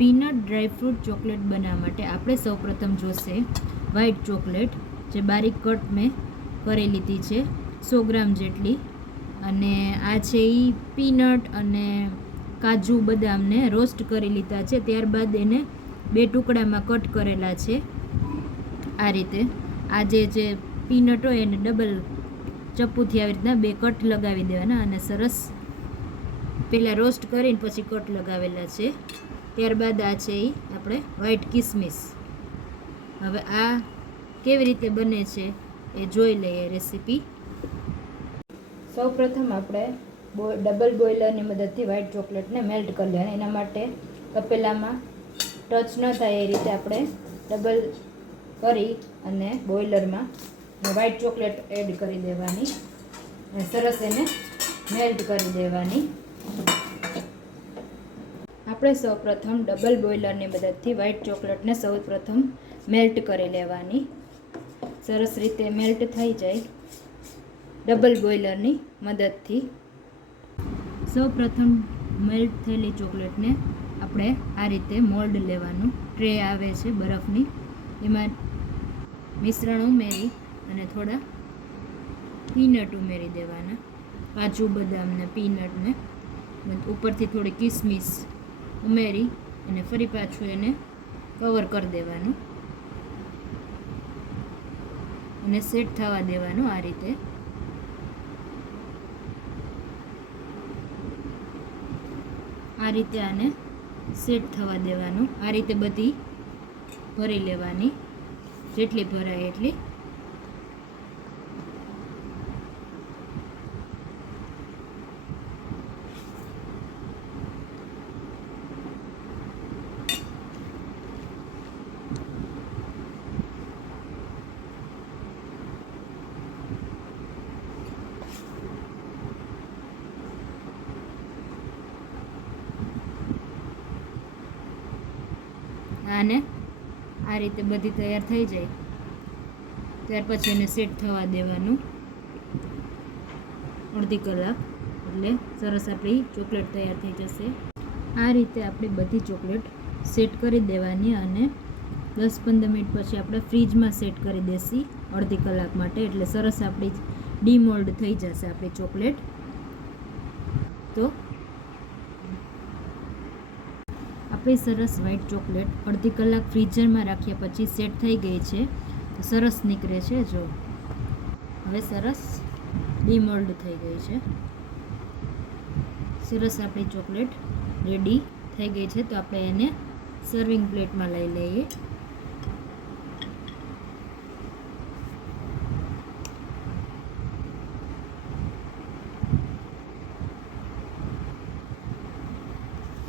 Peanut dry fruit chocolate બનાવવા માટે આપણે સૌપ્રથમ જોશે વ્હાઈટ ચોકલેટ, જે બારીક કટ મેં કરી લીધી છે 100 ગ્રામ જેટલી. અને આ છે એ પીનટ અને કાજુ બદામને રોસ્ટ કરી લીધા છે, ત્યારબાદ એને 2 ટુકડામાં કટ કરેલા છે. આ રીતે આ જે પીનટ હોય એને ડબલ ચપ્પુથી આવી રીતના 2 કટ લગાવી દેવાના અને સરસ પહેલાં રોસ્ટ કરીને પછી કટ લગાવેલા છે. ત્યારબાદ આ છે એ આપણે વ્હાઈટ કિસમિસ. હવે આ કેવી રીતે બને છે એ જોઈ લઈએ રેસીપી. સૌપ્રથમ આપણે ડબલ બોઇલરની મદદથી વ્હાઈટ ચોકલેટને મેલ્ટ કરી લેવાની. એના માટે તપેલામાં ટચ ન થાય એ રીતે આપણે ડબલ કરી અને બોઇલરમાં વ્હાઈટ ચોકલેટ એડ કરી દેવાની અને સરસ એને મેલ્ટ કરી દેવાની. આપણે સૌપ્રથમ ડબલ બોઇલરની મદદથી વ્હાઈટ ચોકલેટને સૌપ્રથમ મેલ્ટ કરી લેવાની. સરસ રીતે મેલ્ટ થઈ જાય ડબલ બોઇલરની મદદથી. સૌપ્રથમ મેલ્ટ થયેલી ચોકલેટને આપણે આ રીતે મોલ્ડ લેવાનું. ટ્રે આવે છે બરફની, એમાં મિશ્રણ ઉમેરી અને થોડા પીનટ ઉમેરી દેવાના, કાજુ બદામને પીનટને ઉપરથી થોડી કિસમિસ ઉમેરી અને ફરી પાછું એને કવર કરી દેવાનું અને સેટ થવા દેવાનું. આ રીતે આને સેટ થવા દેવાનું. આ રીતે બધી ભરી લેવાની, જેટલી ભરાય એટલી. આને આ રીતે બધી તૈયાર થઈ જાય ત્યાર પછી એને સેટ થવા દેવાનું અડધી કલાક, એટલે સરસ આપણી ચોકલેટ તૈયાર થઈ જશે. આ રીતે આપણે બધી ચોકલેટ સેટ કરી દેવાની અને 10-15 મિનિટ પછી આપણે ફ્રીજમાં સેટ કરી દેશી અડધી કલાક માટે, એટલે સરસ આપણી ડીમોલ્ડ થઈ જશે આપણી ચોકલેટ. તો આપણી સરસ વ્હાઈટ ચોકલેટ અડધી કલાક ફ્રીઝરમાં રાખ્યા પછી સેટ થઈ ગઈ છે, તો સરસ નીકળે છે. જો હવે સરસ ડીમોલ્ડ થઈ ગઈ છે. સરસ આપણી ચોકલેટ રેડી થઈ ગઈ છે. તો આપણે એને સર્વિંગ પ્લેટમાં લઈ લઈએ.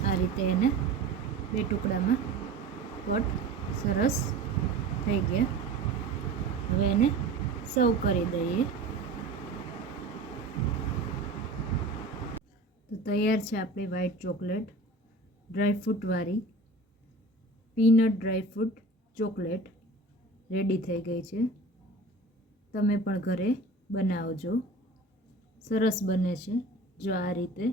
આ રીતે એને 2 ટુકડામાં કટ સરસ થઈ ગયા. હવે એને સર્વ કરી દઈએ. તો તૈયાર છે આપણી વ્હાઈટ ચોકલેટ, ડ્રાયફ્રૂટવાળી પીનટ ડ્રાયફ્રૂટ ચોકલેટ રેડી થઈ ગઈ છે. તમે પણ ઘરે બનાવજો, સરસ બને છે. જો આ રીતે